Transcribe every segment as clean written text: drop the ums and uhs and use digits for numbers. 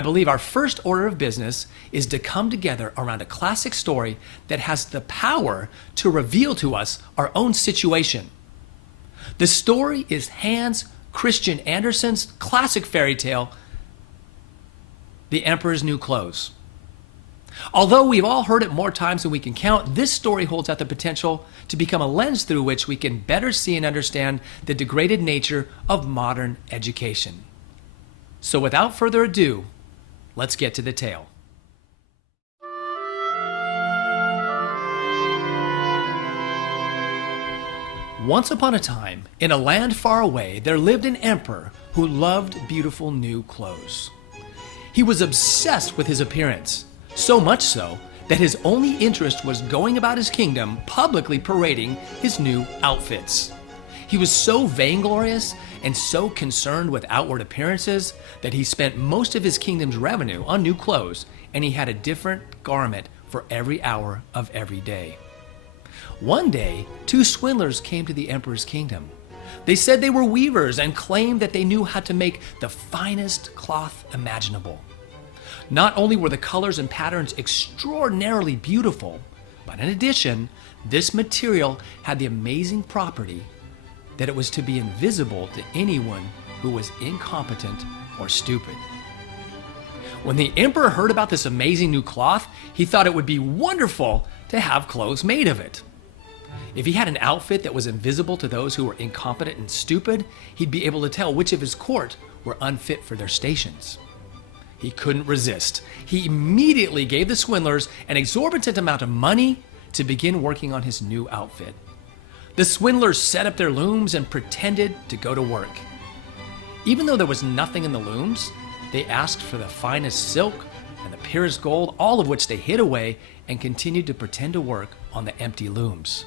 I believe our first order of business is to come together around a classic story that has the power to reveal to us our own situation. The story is Hans Christian Andersen's classic fairy tale, The Emperor's New Clothes. Although we've all heard it more times than we can count, this story holds out the potential to become a lens through which we can better see and understand the degraded nature of modern education. So without further ado, let's get to the tale. Once upon a time, in a land far away, there lived an emperor who loved beautiful new clothes. He was obsessed with his appearance, so much so that his only interest was going about his kingdom publicly parading his new outfits. He was so vainglorious and so concerned with outward appearances that he spent most of his kingdom's revenue on new clothes, and he had a different garment for every hour of every day. One day, two swindlers came to the emperor's kingdom. They said they were weavers and claimed that they knew how to make the finest cloth imaginable. Not only were the colors and patterns extraordinarily beautiful, but in addition, this material had the amazing property that it was to be invisible to anyone who was incompetent or stupid. When the emperor heard about this amazing new cloth, he thought it would be wonderful to have clothes made of it. If he had an outfit that was invisible to those who were incompetent and stupid, he'd be able to tell which of his court were unfit for their stations. He couldn't resist. He immediately gave the swindlers an exorbitant amount of money to begin working on his new outfit. The swindlers set up their looms and pretended to go to work. Even though there was nothing in the looms, they asked for the finest silk and the purest gold, all of which they hid away and continued to pretend to work on the empty looms.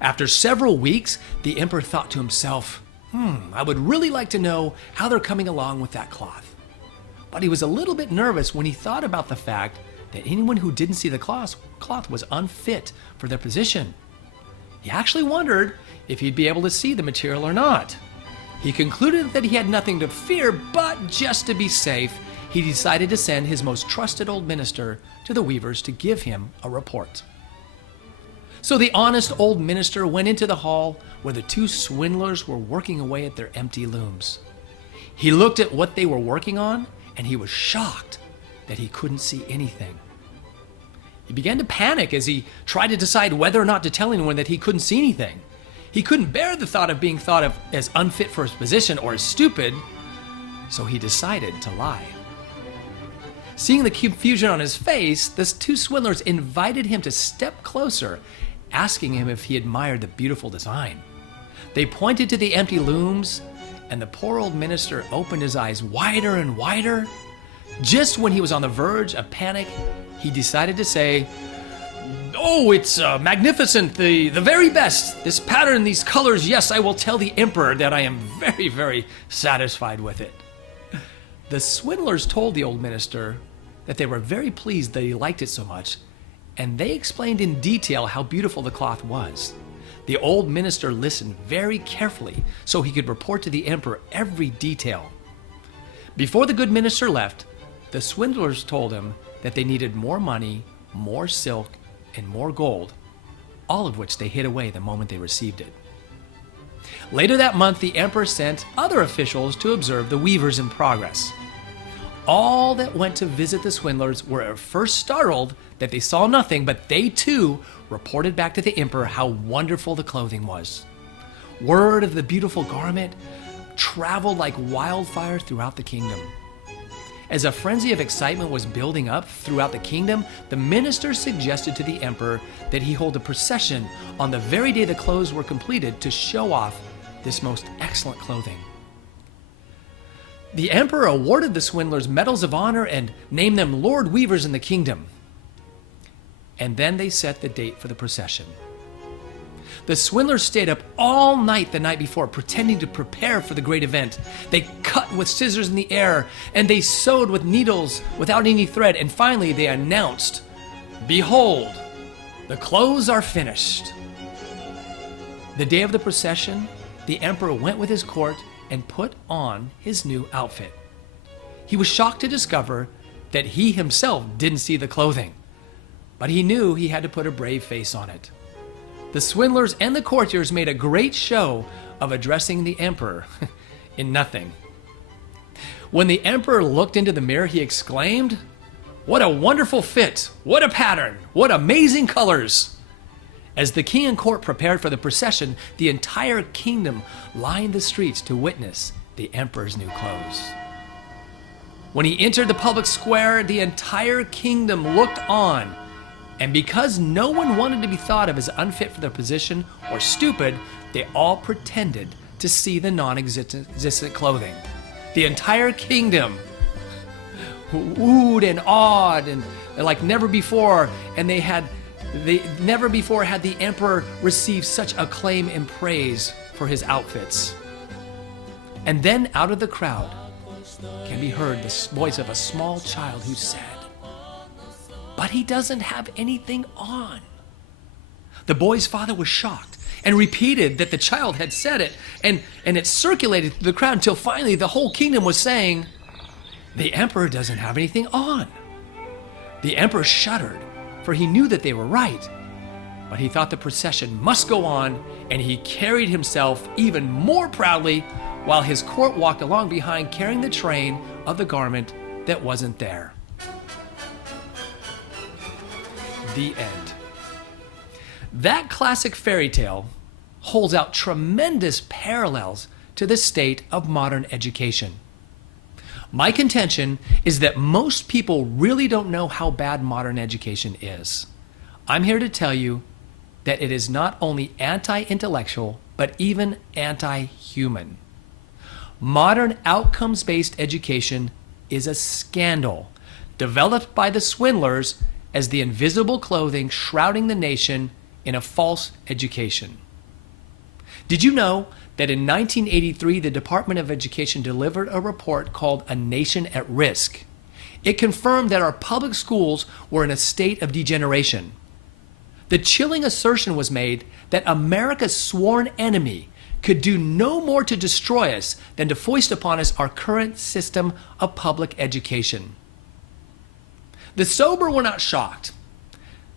After several weeks, the emperor thought to himself, I would really like to know how they're coming along with that cloth. But he was a little bit nervous when he thought about the fact that anyone who didn't see the cloth was unfit for their position. He actually wondered if he'd be able to see the material or not. He concluded that he had nothing to fear, but just to be safe, he decided to send his most trusted old minister to the weavers to give him a report. So the honest old minister went into the hall where the two swindlers were working away at their empty looms. He looked at what they were working on, and he was shocked that he couldn't see anything. He began to panic as he tried to decide whether or not to tell anyone that he couldn't see anything. He couldn't bear the thought of being thought of as unfit for his position or as stupid, so he decided to lie. Seeing the confusion on his face, the two swindlers invited him to step closer, asking him if he admired the beautiful design. They pointed to the empty looms, and the poor old minister opened his eyes wider and wider. Just when he was on the verge of panic, he decided to say, "Oh, it's magnificent, the very best. This pattern, these colors, yes, I will tell the emperor that I am very, very satisfied with it." The swindlers told the old minister that they were very pleased that he liked it so much, and they explained in detail how beautiful the cloth was. The old minister listened very carefully so he could report to the emperor every detail. Before the good minister left, the swindlers told him that they needed more money, more silk, and more gold, all of which they hid away the moment they received it. Later that month, the emperor sent other officials to observe the weavers in progress. All that went to visit the swindlers were at first startled that they saw nothing, but they too reported back to the emperor how wonderful the clothing was. Word of the beautiful garment traveled like wildfire throughout the kingdom. As a frenzy of excitement was building up throughout the kingdom, the minister suggested to the emperor that he hold a procession on the very day the clothes were completed to show off this most excellent clothing. The emperor awarded the swindlers medals of honor and named them Lord Weavers in the kingdom. And then they set the date for the procession. The swindlers stayed up all night the night before, pretending to prepare for the great event. They cut with scissors in the air, and they sewed with needles without any thread, and finally they announced, "Behold, the clothes are finished." The day of the procession, the emperor went with his court and put on his new outfit. he was shocked to discover that he himself didn't see the clothing, but he knew he had to put a brave face on it. The swindlers and the courtiers made a great show of addressing the emperor in nothing. When the emperor looked into the mirror, he exclaimed, "What a wonderful fit! What a pattern! What amazing colors!" As the king and court prepared for the procession, the entire kingdom lined the streets to witness the emperor's new clothes. When he entered the public square, the entire kingdom looked on, and because no one wanted to be thought of as unfit for their position or stupid, they all pretended to see the non-existent clothing. The entire kingdom oohed and awed and like never before, and never before had the emperor received such acclaim and praise for his outfits. And then out of the crowd can be heard the voice of a small child who said, "But he doesn't have anything on." The boy's father was shocked and repeated that the child had said it, and it circulated through the crowd until finally the whole kingdom was saying, "The emperor doesn't have anything on." The emperor shuddered, for he knew that they were right, but he thought the procession must go on, and he carried himself even more proudly while his court walked along behind carrying the train of the garment that wasn't there. The end. That classic fairy tale holds out tremendous parallels to the state of modern education. My contention is that most people really don't know how bad modern education is. I'm here to tell you that it is not only anti-intellectual, but even anti-human. Modern outcomes-based education is a scandal, developed by the swindlers as the invisible clothing shrouding the nation in a false education. Did you know that in 1983, the Department of Education delivered a report called A Nation at Risk? It confirmed that our public schools were in a state of degeneration. The chilling assertion was made that America's sworn enemy could do no more to destroy us than to foist upon us our current system of public education. The sober were not shocked.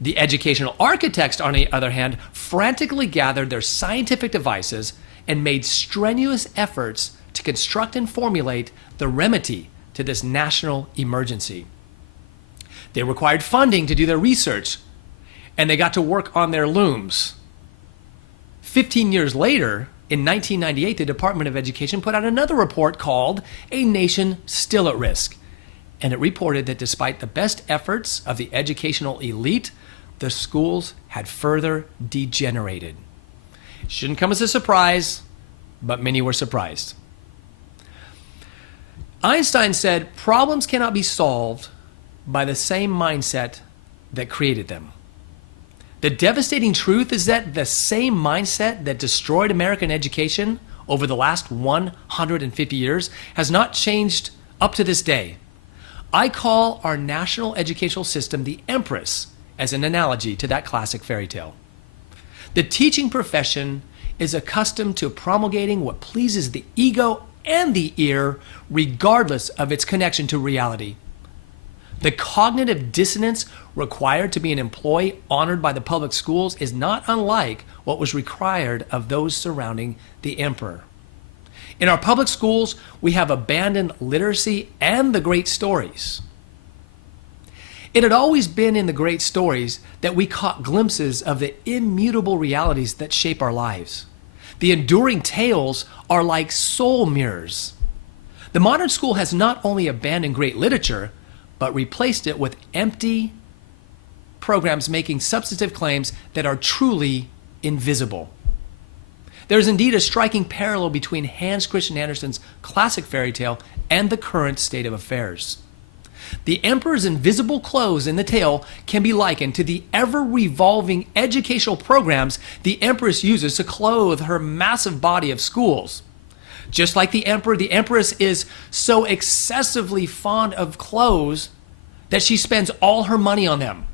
The educational architects, on the other hand, frantically gathered their scientific devices and made strenuous efforts to construct and formulate the remedy to this national emergency. They required funding to do their research, and they got to work on their looms. 15 years later, in 1998, the Department of Education put out another report called A Nation Still at Risk, and it reported that despite the best efforts of the educational elite, the schools had further degenerated. It shouldn't come as a surprise, but many were surprised. Einstein said, "Problems cannot be solved by the same mindset that created them." The devastating truth is that the same mindset that destroyed American education over the last 150 years has not changed up to this day. I call our national educational system the Empress as an analogy to that classic fairy tale. The teaching profession is accustomed to promulgating what pleases the ego and the ear, regardless of its connection to reality. The cognitive dissonance required to be an employee honored by the public schools is not unlike what was required of those surrounding the emperor. In our public schools, we have abandoned literacy and the great stories. It had always been in the great stories that we caught glimpses of the immutable realities that shape our lives. The enduring tales are like soul mirrors. The modern school has not only abandoned great literature, but replaced it with empty programs making substantive claims that are truly invisible. There is indeed a striking parallel between Hans Christian Andersen's classic fairy tale and the current state of affairs. The emperor's invisible clothes in the tale can be likened to the ever-revolving educational programs the empress uses to clothe her massive body of schools. Just like the emperor, the empress is so excessively fond of clothes that she spends all her money on them.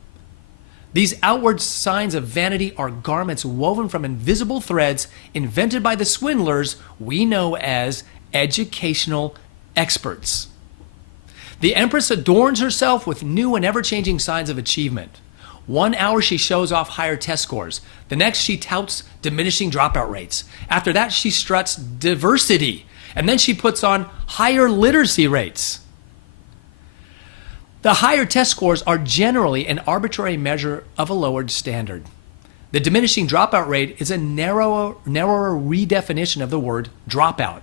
These outward signs of vanity are garments woven from invisible threads invented by the swindlers we know as educational experts. The empress adorns herself with new and ever-changing signs of achievement. 1 hour she shows off higher test scores. The next she touts diminishing dropout rates. After that she struts diversity. And then she puts on higher literacy rates. The higher test scores are generally an arbitrary measure of a lowered standard. The diminishing dropout rate is a narrower redefinition of the word dropout.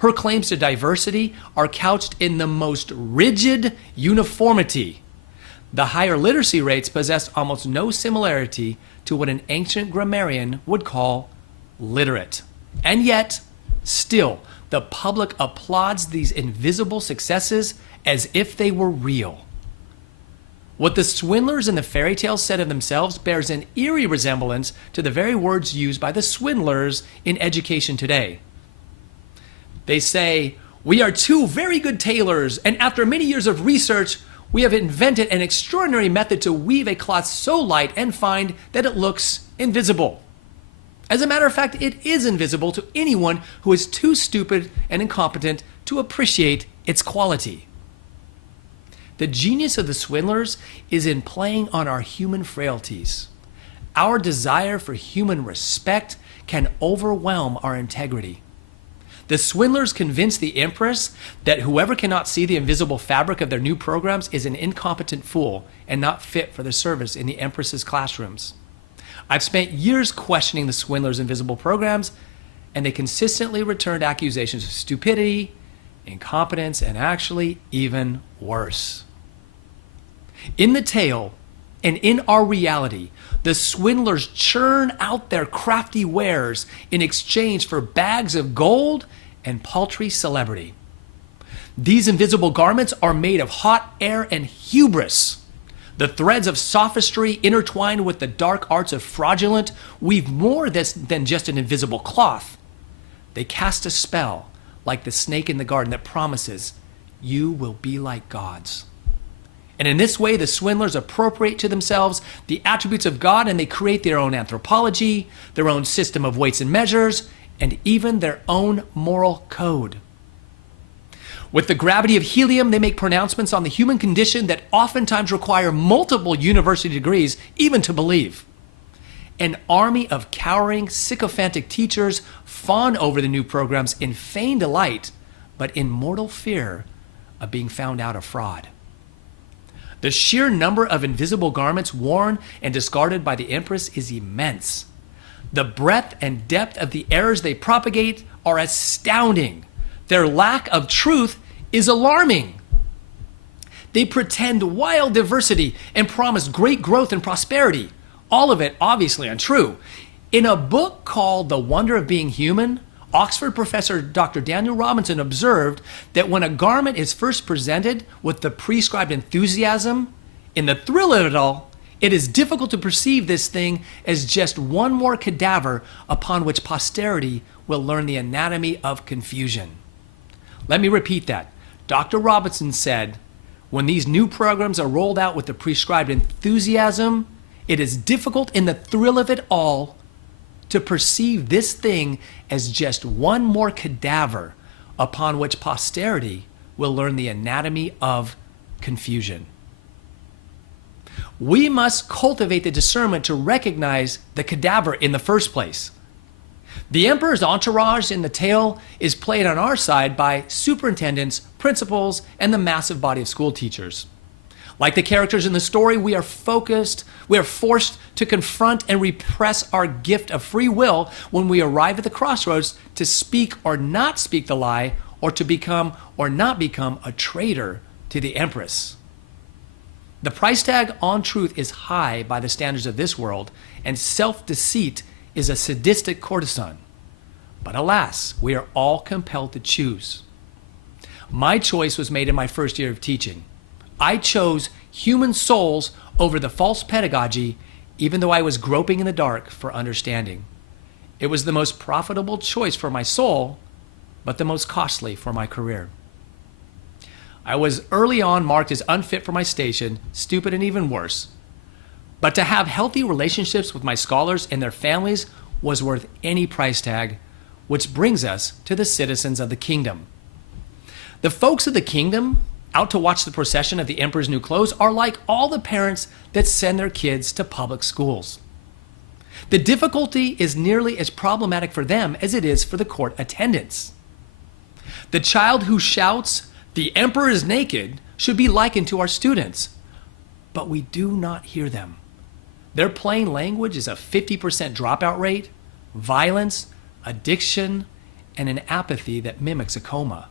Her claims to diversity are couched in the most rigid uniformity. The higher literacy rates possess almost no similarity to what an ancient grammarian would call literate. And yet, still, the public applauds these invisible successes as if they were real. What the swindlers in the fairy tales said of themselves bears an eerie resemblance to the very words used by the swindlers in education today. They say, "We are two very good tailors, and after many years of research, we have invented an extraordinary method to weave a cloth so light and fine that it looks invisible." As a matter of fact, it is invisible to anyone who is too stupid and incompetent to appreciate its quality. The genius of the swindlers is in playing on our human frailties. Our desire for human respect can overwhelm our integrity. The swindlers convince the empress that whoever cannot see the invisible fabric of their new programs is an incompetent fool and not fit for the service in the empress's classrooms. I've spent years questioning the swindlers' invisible programs, and they consistently returned accusations of stupidity, incompetence, and actually even worse. In the tale, and in our reality, the swindlers churn out their crafty wares in exchange for bags of gold and paltry celebrity. These invisible garments are made of hot air and hubris. The threads of sophistry intertwined with the dark arts of fraudulent weave more than just an invisible cloth. They cast a spell like the snake in the garden that promises, "You will be like gods." And in this way, the swindlers appropriate to themselves the attributes of God, and they create their own anthropology, their own system of weights and measures, and even their own moral code. With the gravity of helium, they make pronouncements on the human condition that oftentimes require multiple university degrees even to believe. An army of cowering, sycophantic teachers fawn over the new programs in feigned delight, but in mortal fear of being found out a fraud. The sheer number of invisible garments worn and discarded by the empress is immense. The breadth and depth of the errors they propagate are astounding. Their lack of truth is alarming. They pretend wild diversity and promise great growth and prosperity, all of it obviously untrue. In a book called The Wonder of Being Human, Oxford professor Dr. Daniel Robinson observed that when a garment is first presented with the prescribed enthusiasm, in the thrill of it all, it is difficult to perceive this thing as just one more cadaver upon which posterity will learn the anatomy of confusion. Let me repeat that. Dr. Robinson said, when these new programs are rolled out with the prescribed enthusiasm, it is difficult in the thrill of it all to perceive this thing as just one more cadaver upon which posterity will learn the anatomy of confusion. We must cultivate the discernment to recognize the cadaver in the first place. The emperor's entourage in the tale is played on our side by superintendents, principals, and the massive body of school teachers. Like the characters in the story, we are forced to confront and repress our gift of free will when we arrive at the crossroads to speak or not speak the lie, or to become or not become a traitor to the empress. The price tag on truth is high by the standards of this world, and self-deceit is a sadistic courtesan. But alas, we are all compelled to choose. My choice was made in my first year of teaching. I chose human souls over the false pedagogy, even though I was groping in the dark for understanding. It was the most profitable choice for my soul, but the most costly for my career. I was early on marked as unfit for my station, stupid, and even worse. But to have healthy relationships with my scholars and their families was worth any price tag, which brings us to the citizens of the kingdom. The folks of the kingdom, out to watch the procession of the emperor's new clothes are like all the parents that send their kids to public schools. The difficulty is nearly as problematic for them as it is for the court attendants. The child who shouts, "The emperor is naked," should be likened to our students, but we do not hear them. Their plain language is a 50% dropout rate, violence, addiction, and an apathy that mimics a coma.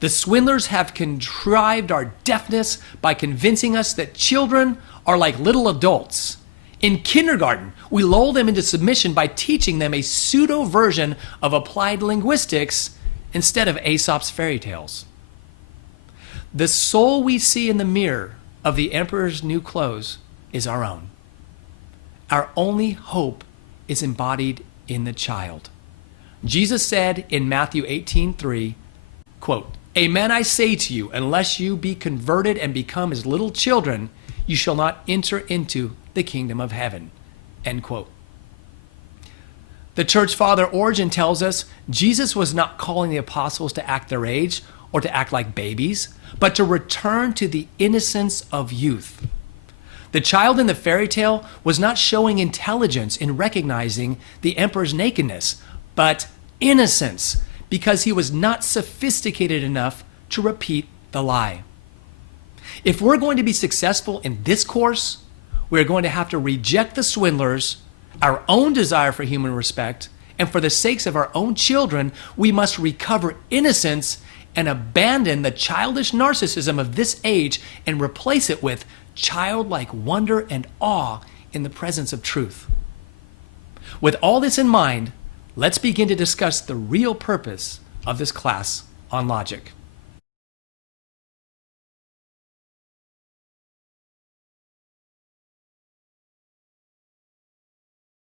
The swindlers have contrived our deafness by convincing us that children are like little adults. In kindergarten, we lull them into submission by teaching them a pseudo version of applied linguistics instead of Aesop's fairy tales. The soul we see in the mirror of the emperor's new clothes is our own. Our only hope is embodied in the child. Jesus said in Matthew 18:3, quote, "Amen, I say to you, unless you be converted and become as little children, you shall not enter into the kingdom of heaven." End quote. The church father Origen tells us Jesus was not calling the apostles to act their age or to act like babies, but to return to the innocence of youth. The child in the fairy tale was not showing intelligence in recognizing the emperor's nakedness, but innocence, because he was not sophisticated enough to repeat the lie. If we're going to be successful in this course, we're going to have to reject the swindlers, our own desire for human respect, and for the sakes of our own children, we must recover innocence and abandon the childish narcissism of this age and replace it with childlike wonder and awe in the presence of truth. With all this in mind, let's begin to discuss the real purpose of this class on logic.